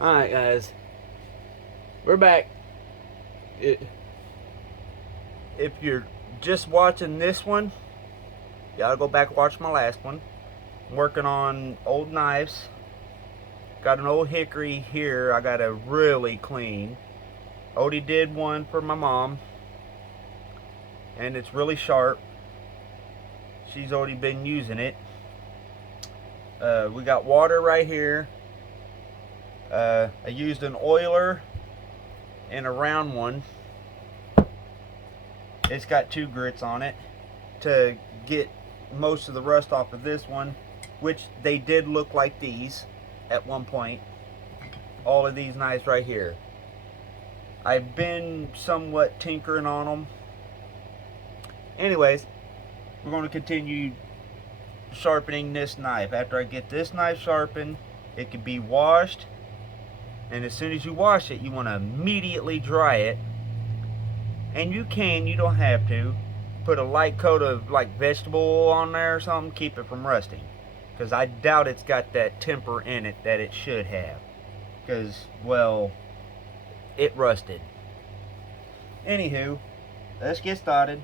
Alright guys, we're back. It, if you're just watching this one, you gotta go back and watch my last one. I'm working on old knives. Got an old hickory here I gotta really clean. Odie did one for my mom, and it's really sharp. She's already been using it. We got water right here. I used an oiler and a round one. It's got 2 grits on it to get most of the rust off of this one, which they did look like these at one point. All of these knives right here. I've been somewhat tinkering on them. Anyways, we're going to continue sharpening this knife. After I get this knife sharpened, it can be washed, and as soon as you wash it, you want to immediately dry it. And you don't have to put a light coat of like vegetable oil on there or something, keep it from rusting, because I doubt it's got that temper in it that it should have, because, well, it rusted. Anywho, let's get started.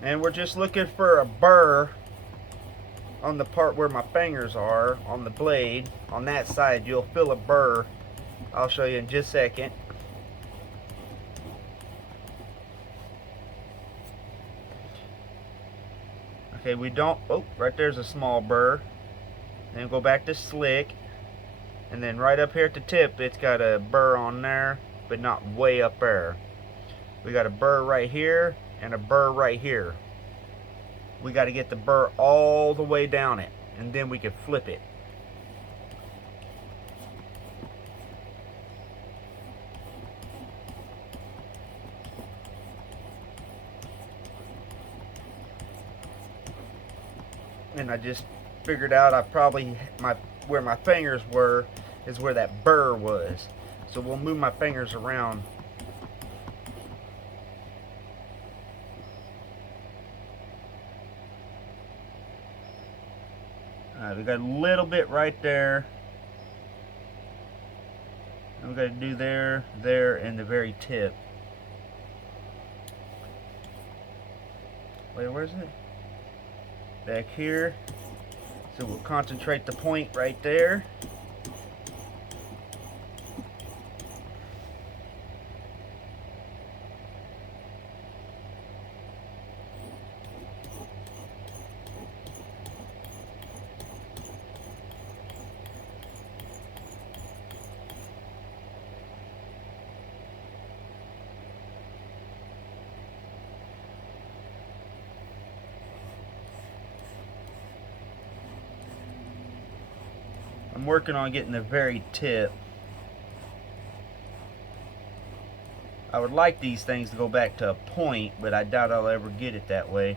And we're just looking for a burr on the part where my fingers are on the blade. On that side you'll feel a burr. I'll show you in just a second. Okay, we don't, oh, right there's a small burr. Then go back to slick, and then right up here at the tip it's got a burr on there, but not way up there. We got a burr right here and a burr right here. We got to get the burr all the way down it, and then we can flip it. And I just figured out I probably, where my fingers were is where that burr was. So we'll move my fingers around. We got a little bit right there. And we got to do there, and the very tip. Wait, where's it? Back here. So we'll concentrate the point right there. I'm working on getting the very tip. I would like these things to go back to a point, but I doubt I'll ever get it that way.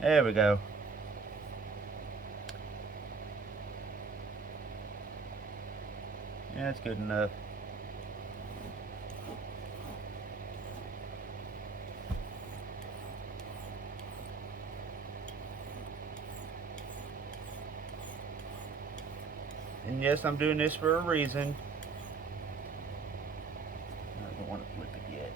There we go. Yeah, that's good enough. And yes, I'm doing this for a reason. I don't want to flip it yet.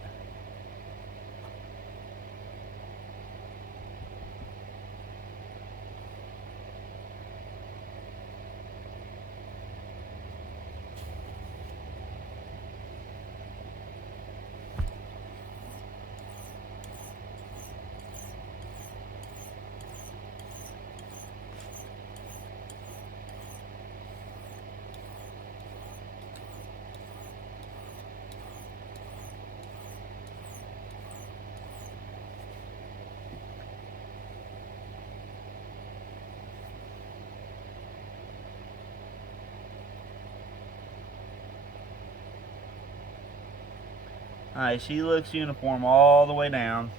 Alright, she looks uniform all the way down.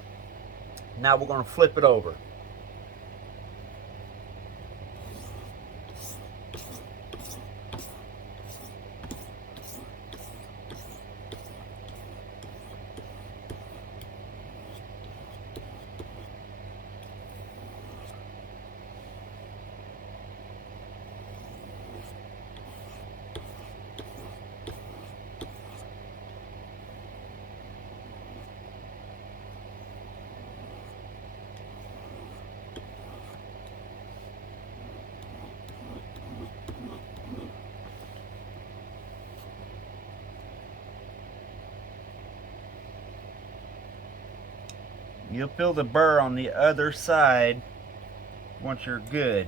Now we're going to flip it over. You'll feel the burr on the other side once you're good.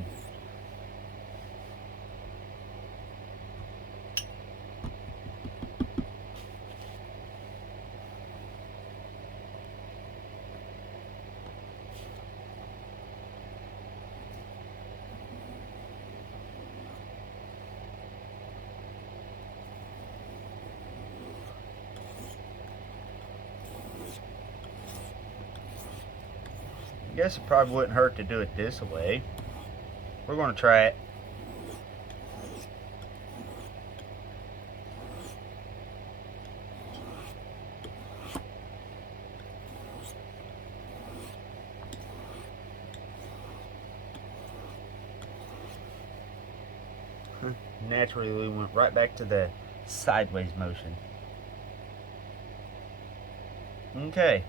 I guess it probably wouldn't hurt to do it this way. We're going to try it. Naturally, we went right back to the sideways motion. Okay,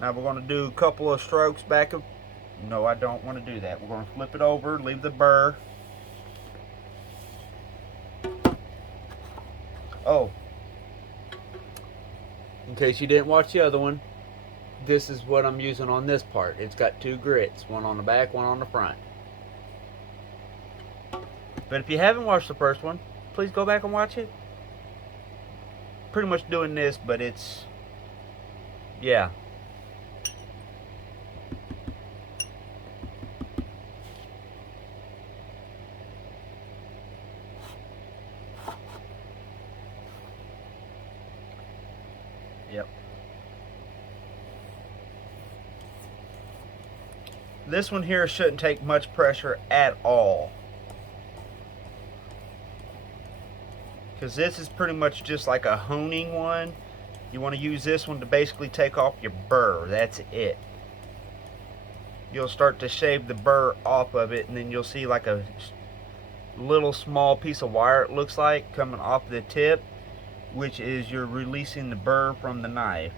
now we're going to do a couple of strokes back of... No, I don't want to do that. We're going to flip it over, leave the burr. Oh, in case you didn't watch the other one, this is what I'm using on this part. It's got two grits, one on the back, one on the front. But if you haven't watched the first one, please go back and watch it. Pretty much doing this, but it's... yeah. Yep. This one here shouldn't take much pressure at all, because this is pretty much just like a honing one. You want to use this one to basically take off your burr. That's it. You'll start to shave the burr off of it, and then you'll see like a little small piece of wire, it looks like, coming off the tip, which is you're releasing the burr from the knife.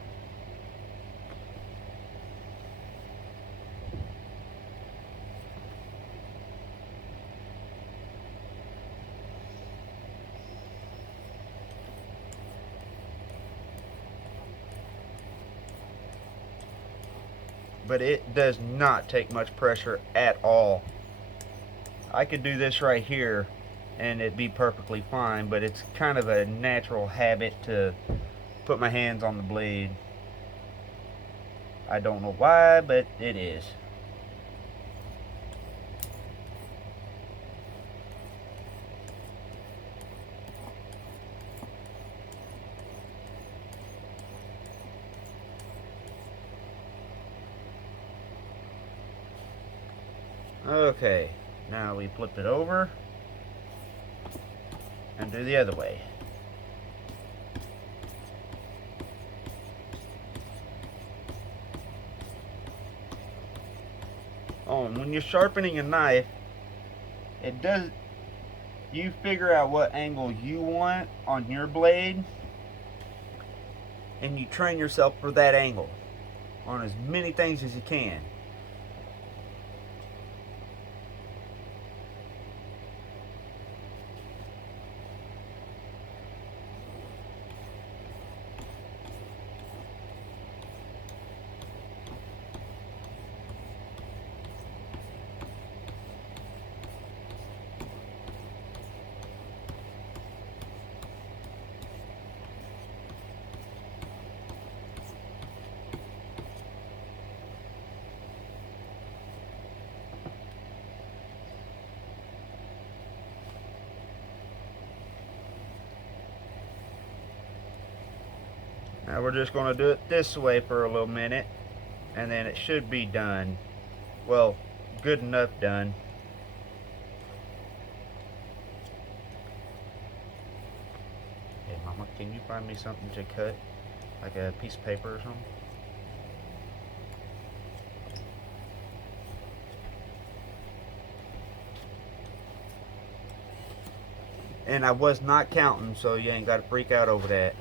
But it does not take much pressure at all. I could do this right here and it'd be perfectly fine, but it's kind of a natural habit to put my hands on the blade. I don't know why, but it is. Okay, now we flip it over and do the other way. Oh, and when you're sharpening a knife, you figure out what angle you want on your blade, and you train yourself for that angle on as many things as you can. Now we're just going to do it this way for a little minute, and then it should be done. Well, good enough done. Hey Mama, can you find me something to cut? Like a piece of paper or something? And I was not counting, so you ain't got to freak out over that.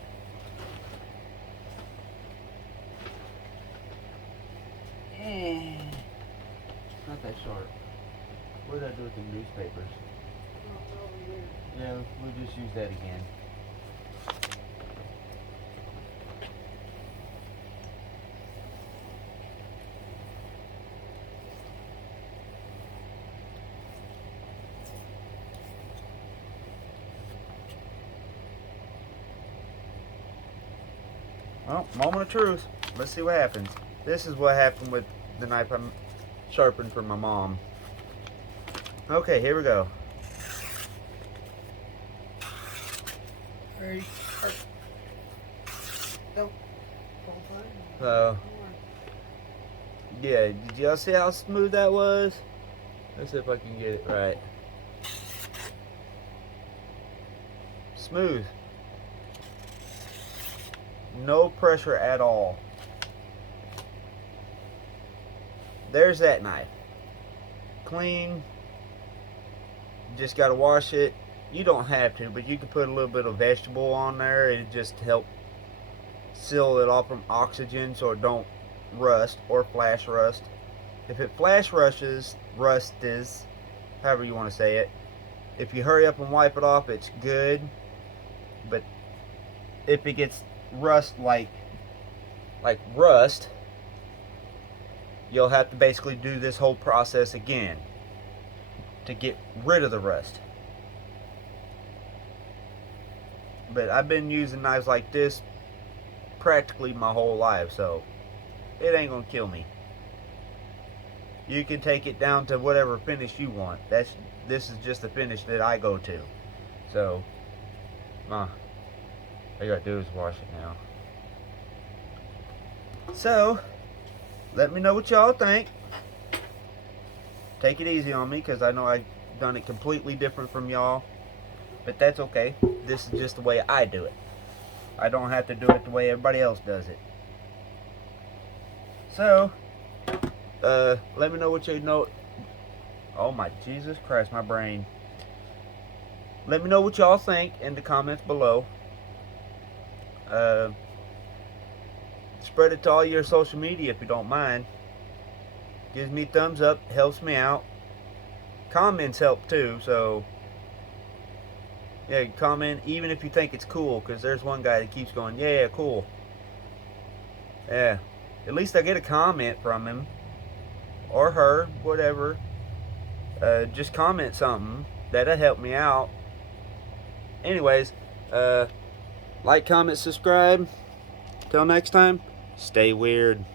Not that sharp. What did I do with the newspapers? Yeah, we'll just use that again. Well, moment of truth. Let's see what happens. This is what happened with the knife I'm sharpened for my mom. Okay, here we go. Very sharp. Don't So, yeah, did y'all see how smooth that was? Let's see if I can get it right. Smooth. No pressure at all. There's that knife. Clean. Just gotta wash it. You don't have to, but you can put a little bit of vegetable on there. It just help seal it off from oxygen so it don't rust or flash rust. If it flash rushes, rust is, however you want to say it. If you hurry up and wipe it off, it's good. But if it gets rust like rust, you'll have to basically do this whole process again to get rid of the rust. But I've been using knives like this practically my whole life, so it ain't gonna kill me. You can take it down to whatever finish you want. This is just the finish that I go to. So all you gotta do is wash it now. So let me know what y'all think. Take it easy on me, because I know I've done it completely different from y'all, but that's okay. This is just the way I do it. I don't have to do it the way everybody else does it. So let me know what you know. Oh my Jesus Christ, my brain. Let me know what y'all think in the comments below. Spread it to all your social media if you don't mind. Gives me thumbs up, helps me out. Comments help too, so yeah, comment even if you think it's cool, because there's one guy that keeps going, yeah, cool. Yeah, at least I get a comment from him or her, whatever. Just comment something. That'll help me out. Anyways, like, comment, subscribe. Till next time, stay weird.